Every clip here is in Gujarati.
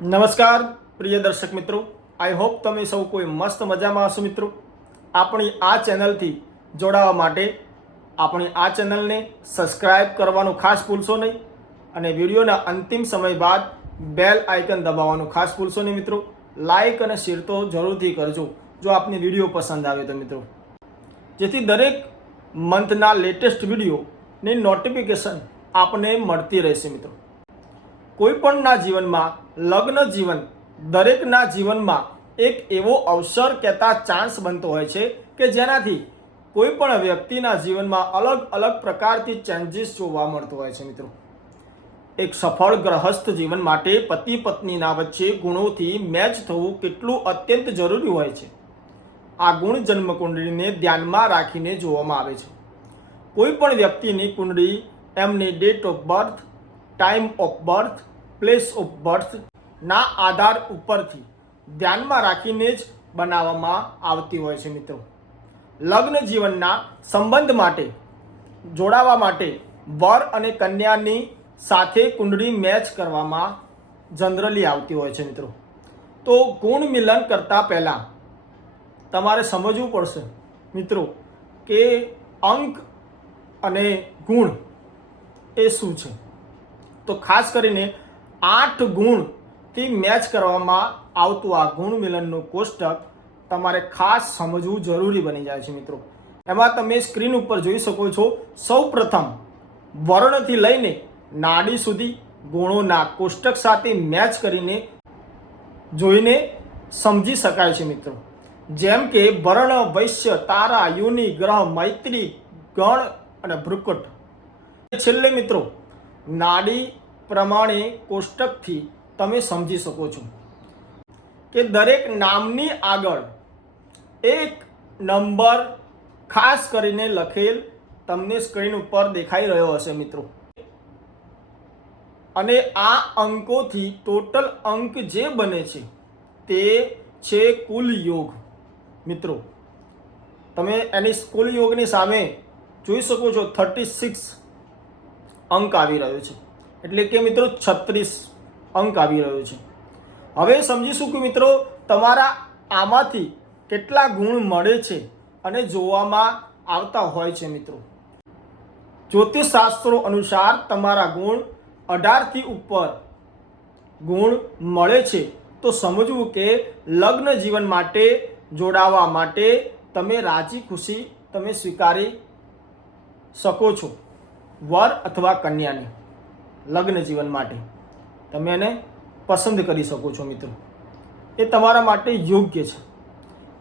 નમસ્કાર, પ્રિય દર્શક મિત્રો. આઈ હોપ તમે સૌ કોઈ મસ્ત મજામાં હશો મિત્રો. આપણી આ ચેનલથી જોડાવા માટે આપણી આ ચેનલને સબસ્ક્રાઈબ કરવાનું ખાસ ભૂલશો નહીં અને વિડીયોના અંતિમ સમય બાદ બેલ આઇકન દબાવવાનું ખાસ ભૂલશો નહીં મિત્રો. લાઇક અને શેર તો જરૂરથી કરજો, જો આપને વીડિયો પસંદ આવે તો મિત્રો. જેથી દરેક મંથના લેટેસ્ટ વિડીયોની નોટિફિકેશન આપને મળતી રહેશે મિત્રો. કોઈપણના જીવનમાં લગ્ન જીવન, દરેકના જીવનમાં એક એવો અવસર કહેતા ચાન્સ બનતો હોય છે કે જેનાથી કોઈ પણ વ્યક્તિના જીવનમાં અલગ અલગ પ્રકારથી ચેન્જીસ જોવા મળતો હોય છે મિત્રો. એક સફળ ગ્રહસ્થ જીવન માટે પતિ પત્નીના વચ્ચે ગુણોથી મેચ થવું કેટલું અત્યંત જરૂરી હોય છે. આ ગુણ જન્મ કુંડળીને ધ્યાનમાં રાખીને જોવામાં આવે છે. કોઈ પણ વ્યક્તિની કુંડળી એમની date of birth time of birth place of birth ના આધાર ઉપરથી ધ્યાનમાં રાખીને જ બનાવવામાં આવતી હોય છે મિત્રો. લગ્ન જીવનના સંબંધ માટે, જોડાવા માટે વર અને કન્યાની સાથે કુંડળી મેચ કરવામાં જનરલી આવતી હોય છે મિત્રો. તો ગુણ મિલન કરતાં પહેલાં તમારે સમજવું પડશે મિત્રો કે અંક અને ગુણ એ શું છે? તો ખાસ કરીને આઠ ગુણથી મેચ કરવામાં આવતું આ ગુણ મિલનનું કોષ્ટક તમારે ખાસ સમજવું જરૂરી બની જાય છે મિત્રો. એમાં તમે સ્ક્રીન ઉપર જોઈ શકો છો સૌ પ્રથમ વર્ણથી લઈને નાડી સુધી ગુણોના કોષ્ટક સાથે મેચ કરીને જોઈને સમજી શકાય છે મિત્રો. જેમ કે વર્ણ, વૈશ્ય, તારા, યુનિ, ગ્રહ, મૈત્રી, ગણ અને ભ્રુકટ. છેલ્લે મિત્રો, નાડી પ્રમાણે કોષ્ટકથી તમે સમજી શકો છો કે દરેક નામની આગળ એક નંબર ખાસ કરીને લખેલ તમને સ્ક્રીન ઉપર દેખાઈ રહ્યો હશે મિત્રો. અને આ અંકોથી ટોટલ અંક જે બને છે તે છે કુલ યોગ. મિત્રો, તમે એની કુલ યોગની સામે જોઈ શકો છો થર્ટી સિક્સ અંક આવી રહ્યો છે. એટલે કે મિત્રો છત્રીસ અંક આવી રહ્યો છે. હવે સમજીશું કે મિત્રો તમારા આમાંથી કેટલા ગુણ મળે છે અને જોવામાં આવતા હોય છે મિત્રો. જ્યોતિષ શાસ્ત્રો અનુસાર તમારા ગુણ અઢારથી ઉપર ગુણ મળે છે. તો સમજવું કે લગ્ન જીવન માટે જોડાવા માટે તમે રાજી ખુશી તમે સ્વીકારી શકો છો. વર અથવા કન્યાને. લગ્ન જીવન માટે. તમે એને પસંદ કરી શકો છો મિત્રો. એ તમારા માટે યોગ્ય છે.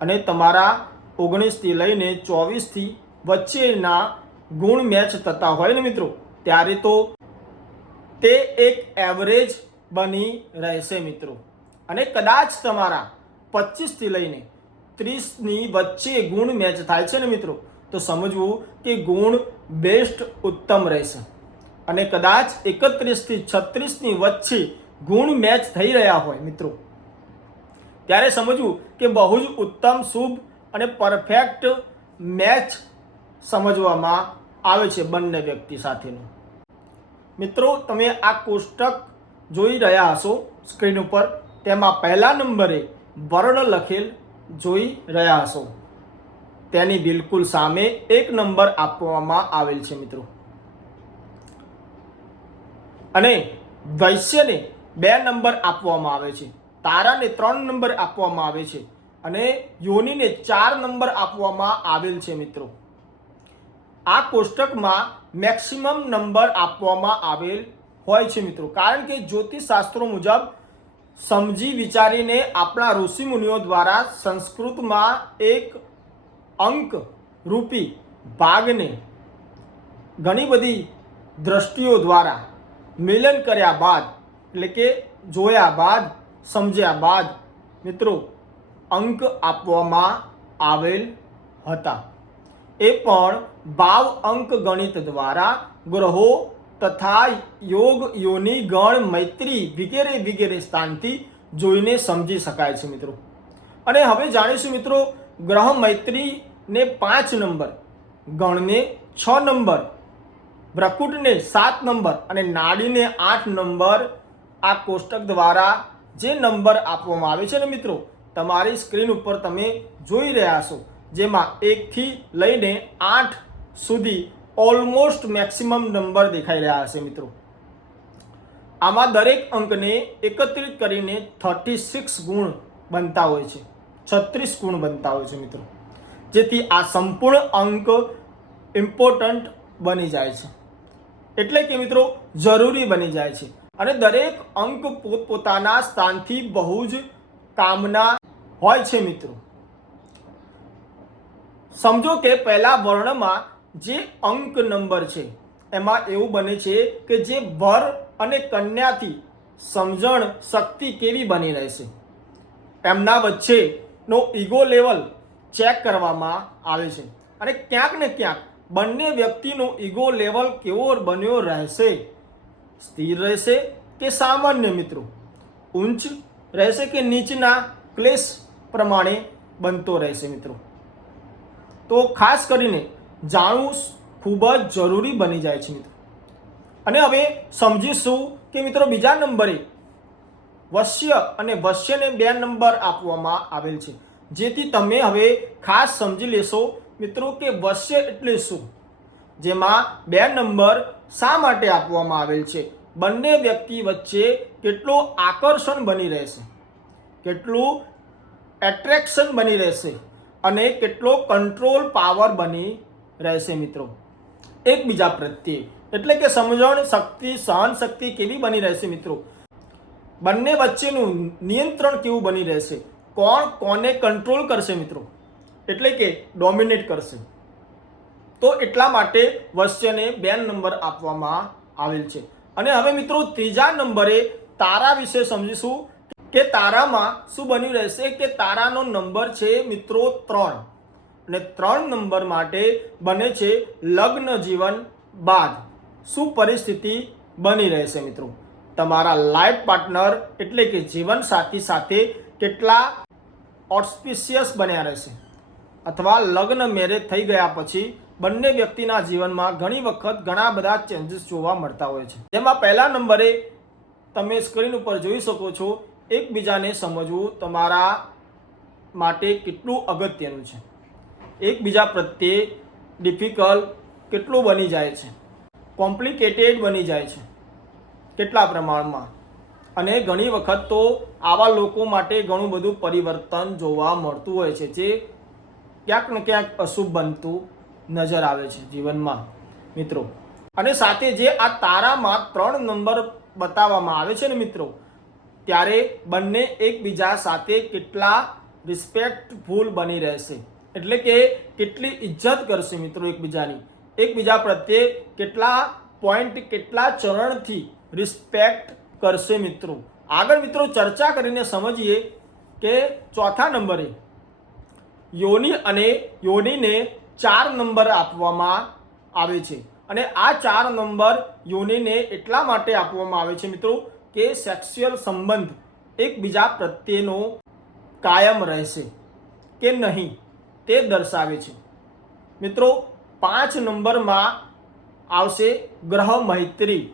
અને તમારા ઓગણીસથી લઈને ચોવીસથી વચ્ચેના ગુણ મેચ થતા હોય ને મિત્રો, ત્યારે તો તે એક એવરેજ બની રહેશે મિત્રો. અને કદાચ તમારા પચીસથી લઈને ત્રીસની વચ્ચે ગુણ મેચ થાય છે ને મિત્રો, તો સમજવું કે ગુણ બેસ્ટ ઉત્તમ રહેશે. અને કદાચ એકત્રીસથી છત્રીસની વચ્ચે ગુણ મેચ થઈ રહ્યા હોય, મિત્રો. ત્યારે સમજવું કે બહુ જ ઉત્તમ, શુભ અને પરફેક્ટ મેચ સમજવામાં આવે છે બંને વ્યક્તિ સાથેનું. મિત્રો, તમે આ કોષ્ટક જોઈ રહ્યા હશો સ્ક્રીન ઉપર. તેમાં પહેલા નંબરે વર્ણ લખેલ જોઈ રહ્યા હશો. તેની બિલકુલ સામે એક નંબર આપવામાં આવેલ છે, મિત્રો. અને વૈશ્યને બે નંબર આપવામાં આવે છે. તારાને ત્રણ નંબર આપવામાં આવે છે અને યોનિને ચાર નંબર આપવામાં આવેલ છે મિત્રો. આ કોષ્ટકમાં મેક્સિમમ નંબર આપવામાં આવેલ હોય છે મિત્રો. કારણ કે જ્યોતિષશાસ્ત્રો મુજબ સમજી વિચારીને આપણા ઋષિમુનિઓ દ્વારા સંસ્કૃતમાં એક અંક રૂપી ભાગને ઘણી બધી દ્રષ્ટિઓ દ્વારા મિલન કર્યા બાદ, એટલે કે જોયા બાદ, સમજ્યા બાદ, મિત્રો, અંક આપવામાં આવેલ હતા. એ પણ ભાવ અંક ગણિત દ્વારા ગ્રહો તથા યોગ યોની ગણ મૈત્રી વગેરે વગેરે સ્થાનથી જોઈને સમજી શકાય છે, મિત્રો. અને હવે જાણીશું, મિત્રો, ગ્રહ મૈત્રીને પાંચ નંબર, ગણને છ નંબર બ્રકુટને સાત નંબર અને નાડીને આઠ નંબર આ કોષ્ટક દ્વારા જે નંબર આપવામાં આવે છે ને મિત્રો, તમારી સ્ક્રીન ઉપર તમે જોઈ રહ્યા છો, જેમાં એકથી લઈને આઠ સુધી ઓલમોસ્ટ મેક્સિમમ નંબર દેખાઈ રહ્યા હશે મિત્રો. આમાં દરેક અંકને એકત્રિત કરીને થર્ટી સિક્સ ગુણ બનતા હોય છે, છત્રીસ ગુણ બનતા હોય છે મિત્રો. જેથી આ સંપૂર્ણ અંક ઇમ્પોર્ટન્ટ બની જાય છે. એટલે કે મિત્રો, જરૂરી બની જાય છે. અને દરેક અંક પોતપોતાના સ્થાનથી બહુ જ કામના હોય છે મિત્રો. સમજો કે પહેલા વર્ણમાં જે અંક નંબર છે, એમાં એવું બને છે કે જે વર અને કન્યાથી સમજણ શક્તિ કેવી બની રહેશે. એમના વચ્ચેનો ઈગો લેવલ ચેક કરવામાં આવે છે. અને ક્યાંક ને ક્યાંક બંને વ્યક્તિનો ઈગો લેવલ કેવો બન્યો રહેશે? સ્થિર રહેશે કે સામાન્ય મિત્રો? ઊંચ રહેશે કે નીચના ક્લેશ પ્રમાણે બનતો રહેશે મિત્રો. તો ખાસ કરીને જાણવું ખૂબ જ જરૂરી બની જાય છે મિત્રો. અને હવે સમજીશું કે મિત્રો બીજા નંબરે વશ્ય અને વશ્યને બે નંબર આપવામાં આવેલ છે. જેથી તમે હવે ખાસ સમજી લેશો મિત્રો કે વશ્ય એટલે શું? જેમાં બે નંબર શા માટે આપવામાં આવેલ છે? બંને વ્યક્તિ વચ્ચે કેટલું આકર્ષણ બની રહેશે? કેટલું એટ્રેક્શન બની રહેશે? અને કેટલો કંટ્રોલ પાવર બની રહેશે મિત્રો? એકબીજા પ્રત્યે. એટલે કે સમજણ શક્તિ સહન શક્તિ કેવી બની રહેશે મિત્રો? બંને વચ્ચેનું નિયંત્રણ કેવું બની રહેશે? કોણ કોને કંટ્રોલ કરશે મિત્રો? એટલે કે ડોમિનેટ કરશે. તો એટલા માટે વશ્યને બે નંબર આપવામાં આવેલ છે. અને હવે મિત્રો ત્રીજા નંબરે તારા વિશે સમજીશું કે તારામાં શું બન્યું રહેશે કે તારાનો નંબર છે મિત્રો ત્રણ. અને ત્રણ નંબર માટે બને છે લગ્ન જીવન બાદ. શું પરિસ્થિતિ બની રહેશે મિત્રો? તમારા લાઈફ પાર્ટનર એટલે કે જીવન સાથી સાથે કેટલા ઓસ્પિશિયસ બન્યા રહેશે? અથવા લગ્ન મેરેજ થઈ ગયા પછી બંને વ્યક્તિના જીવનમાં ઘણી વખત ઘણા બધા ચેન્જીસ જોવા મળતા હોય છે. જેમાં પહેલા નંબરે તમે સ્ક્રીન ઉપર જોઈ શકો છો, એકબીજાને સમજવું તમારા માટે કેટલું અગત્યનું છે. એકબીજા પ્રત્યે ડિફિકલ્ટ કેટલું બની જાય છે. કોમ્પ્લિકેટેડ બની જાય છે કેટલા પ્રમાણમાં. અને ઘણી વખત તો આવા લોકો માટે ઘણું બધું પરિવર્તન જોવા મળતું હોય છે, જે ક્યાંક ને ક્યાંક અશુભ બનતું નજર આવે છે જીવનમાં, મિત્રો. અને સાથે જે આ તારામાં ત્રણ નંબર બતાવવામાં આવે છે ને મિત્રો, ત્યારે બંને એકબીજા સાથે કેટલા રિસ્પેક્ટફુલ બની રહેશે. એટલે કે કેટલી ઇજ્જત કરશે મિત્રો એકબીજાની. એકબીજા પ્રત્યે કેટલા પોઈન્ટ કેટલા ચરણથી રિસ્પેક્ટ કરશે મિત્રો. આગળ મિત્રો ચર્ચા કરીને સમજીએ કે ચોથા નંબરે યોની અને યોનીને ચાર નંબર આપવામાં આવે છે. અને આ ચાર નંબર યોનીને એટલા માટે આપવામાં આવે છે મિત્રો કે સેક્સ્યુઅલ સંબંધ એકબીજા પ્રત્યેનો કાયમ રહેશે કે નહીં તે દર્શાવે છે. મિત્રો, પાંચ નંબરમાં આવશે ગ્રહ મૈત્રી.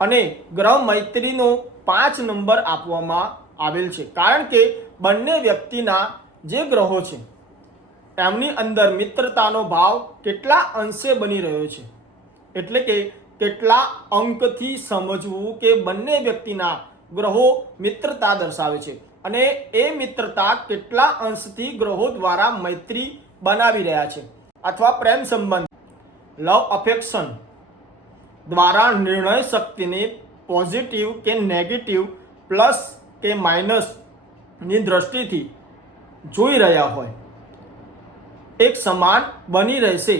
અને ગ્રહ મૈત્રીનો પાંચ નંબર આપવામાં આવેલ છે. કારણ કે બંને વ્યક્તિના જે ગ્રહો છે, એમની અંદર મિત્રતાનો ભાવ કેટલા અંશે બની રહ્યો છે? એટલે કે કેટલા અંકથી સમજવું કે બંને વ્યક્તિના ગ્રહો મિત્રતા દર્શાવે છે અને એ મિત્રતા કેટલા અંશથી ગ્રહો દ્વારા મૈત્રી બનાવી રહ્યા છે? અથવા પ્રેમ સંબંધ લવ અફેક્શન દ્વારા નિર્ણય શક્તિને પોઝિટિવ કે નેગેટિવ પ્લસ કે માઇનસની દ્રષ્ટિથી જોઈ રહ્યા હોય. એક સમાન બની રહેશે.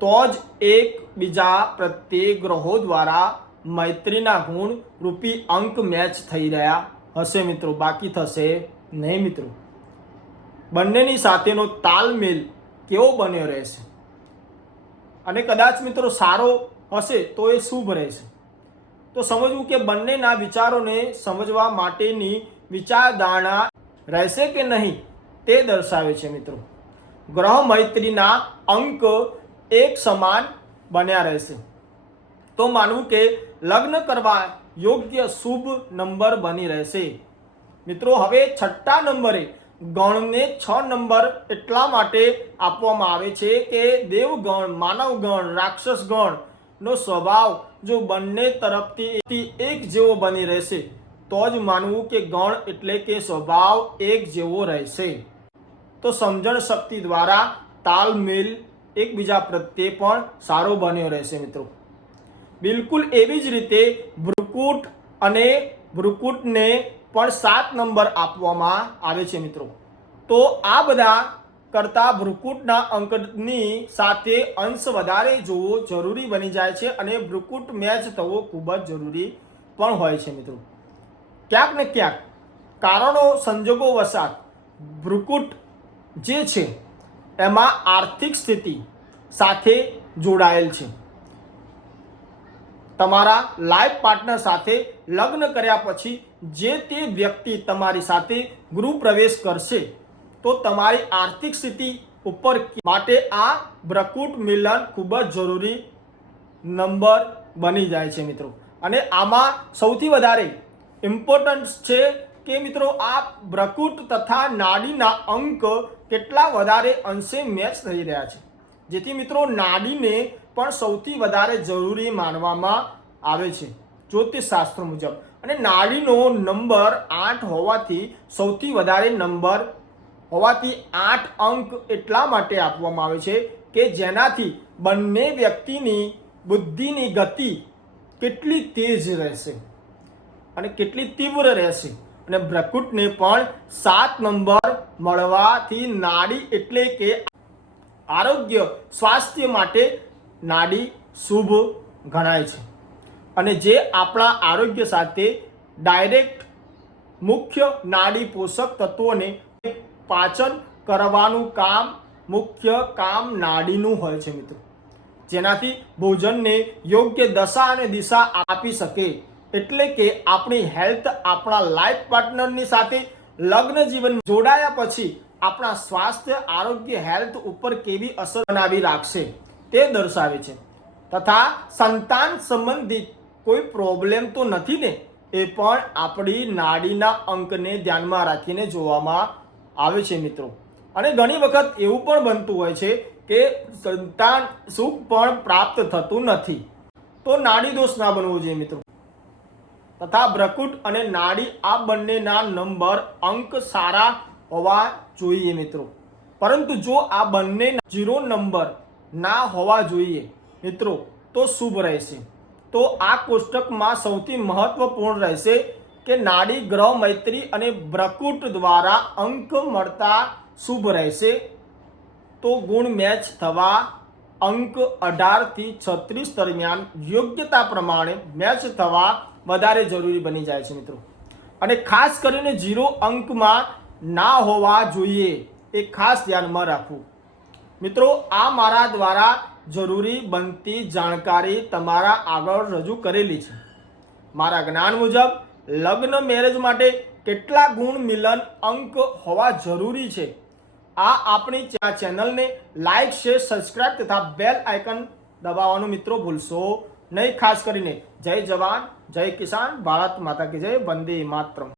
તો જ એકબીજા પ્રત્યે ગ્રહો દ્વારા મૈત્રીના ગુણ રૂપી અંક મેચ થઈ રહ્યા હશે મિત્રો. બાકી થશે નહીં મિત્રો. બંનેની સાથેનો તાલમેલ કેવો બન્યો રહેશે? અને કદાચ મિત્રો સારો હશે તો એ શુભ રહેશે. તો સમજવું કે બંનેના વિચારોને સમજવા માટેની વિચારધારણા રહેશે કે નહીં તે દર્શાવે છે મિત્રો. ગ્રહ મૈત્રીના અંક એક સમાન બન્યા રહેશે. તો માનવું કે લગ્ન કરવા યોગ્ય શુભ નંબર બની રહેશે. મિત્રો, હવે છઠ્ઠા નંબરે ગણને છ નંબર એટલા માટે આપવામાં આવે છે કે દેવગણ, માનવગણ રાક્ષસ ગણ સ્વભાવ જો બંને તરફથી એક જેવો બની રહેશે. તો જ માનવું કે ગણ એટલે કે સ્વભાવ એક જેવો રહેશે. તો સમજણ શક્તિ દ્વારા તાલમેલ એકબીજા પ્રત્યે પણ સારો બન્યો રહેશે મિત્રો. બિલકુલ એવી જ રીતે ભ્રુકુટ અને ભ્રુકુટને પણ સાત નંબર આપવામાં આવે છે મિત્રો. તો આ બધા કરતા ભ્રુકુટના અંકની સાથે અંશ વધારે જોવો જરૂરી બની જાય છે અને ભ્રુકુટ મેચ થવો ખૂબ જ જરૂરી પણ હોય છે મિત્રો. ક્યાંક ને ક્યાંક કારણો, સંજોગો વસાત ભ્રુકુટ જે છે, એમાં આર્થિક સ્થિતિ સાથે જોડાયેલ છે. તમારા લાઈફ પાર્ટનર સાથે લગ્ન કર્યા પછી જે તે વ્યક્તિ તમારી સાથે ગૃહ પ્રવેશ કરશે, તો તમારી આર્થિક સ્થિતિ ઉપર માટે આ બ્રકુટ મિલન ખૂબ જ જરૂરી નંબર બની જાય છે મિત્રો. અને આમાં સૌથી વધારે ઇમ્પોર્ટન્સ છે કે મિત્રો આ બ્રકુટ તથા નાડીના અંક કેટલા વધારે અંશે મેચ થઈ રહ્યા છે. જેથી મિત્રો નાડીને પણ સૌથી વધારે જરૂરી માનવામાં આવે છે જ્યોતિષ શાસ્ત્ર મુજબ. અને નાડીનો નંબર આઠ હોવાથી સૌથી વધારે નંબર હોવાથી આઠ અંક એટલા માટે આપવામાં આવે છે કે જેનાથી બંને વ્યક્તિની બુદ્ધિની ગતિ કેટલી તેજ રહેશે. અને કેટલી તીવ્ર રહેશે? અને ભ્રકુટને પણ સાત નંબર મળવાથી નાડી એટલે કે આરોગ્ય, સ્વાસ્થ્ય માટે નાડી શુભ ગણાય છે. અને જે આપણા આરોગ્ય સાથે ડાયરેક્ટ મુખ્ય નાડી પોષક તત્વોને પાચન કરવાનું કામ, મુખ્ય કામ નાડીનું હોય છે મિત્રો. જેનાથી ભોજનને યોગ્ય દશા અને દિશા આપી શકે. એટલે કે આપણી હેલ્થ આપણા લાઈફ પાર્ટનરની સાથે લગ્ન જીવન જોડાયા પછી આપણા સ્વાસ્થ્ય, આરોગ્ય, હેલ્થ ઉપર કેવી અસર બનાવી રાખશે તે દર્શાવે છે. તથા સંતાન સંબંધિત કોઈ પ્રોબ્લેમ તો નથી ને? એ પણ આપણી નાડીના અંકને ધ્યાનમાં રાખીને જોવામાં આવે છે મિત્રો. અને ઘણી વખત એવું પણ બનતું હોય છે કે સંતાન સુખ પણ પ્રાપ્ત થતું નથી. તો નાડી દોષ ના બનવો જોઈએ મિત્રો. તથા બ્રકુટ અને નાડી આ બંનેના નંબર અંક સારા હોવા જોઈએ મિત્રો. પરંતુ જો આ બંને જીરો નંબર ના હોવા જોઈએ, મિત્રો, તો શુભ રહેશે. તો આ કોષ્ટકમાં સૌથી મહત્વપૂર્ણ રહેશે કે નાડી, ગ્રહ, મૈત્રી અને બ્રકુટ દ્વારા અંક મળતા શુભ રહેશે. તો ગુણ મેચ થવા અંક અઢારથી છત્રીસ દરમિયાન યોગ્યતા પ્રમાણે મેચ થવા વધારે જરૂરી બની જાય છે મિત્રો. અને ખાસ કરીને જીરો અંકમાં ના હોવા જોઈએ. એ ખાસ ધ્યાનમાં રાખવું. મિત્રો, આ મારા દ્વારા જરૂરી બનતી જાણકારી તમારા આગળ રજૂ કરેલી છે. મારા જ્ઞાન મુજબ, લગ્ન મેરેજ માટે કેટલા ગુણ મિલન અંક હોવા જરૂરી છે? આ આપણી આ ચેનલને લાઈક શેર સબસ્ક્રાઇબ તથા બેલ આઇકન દબાવવાનું મિત્રો ભૂલશો નહીં ખાસ કરીને જય જવાન જય કિસાન ભારત માતા કી જય વંદે માતરમ.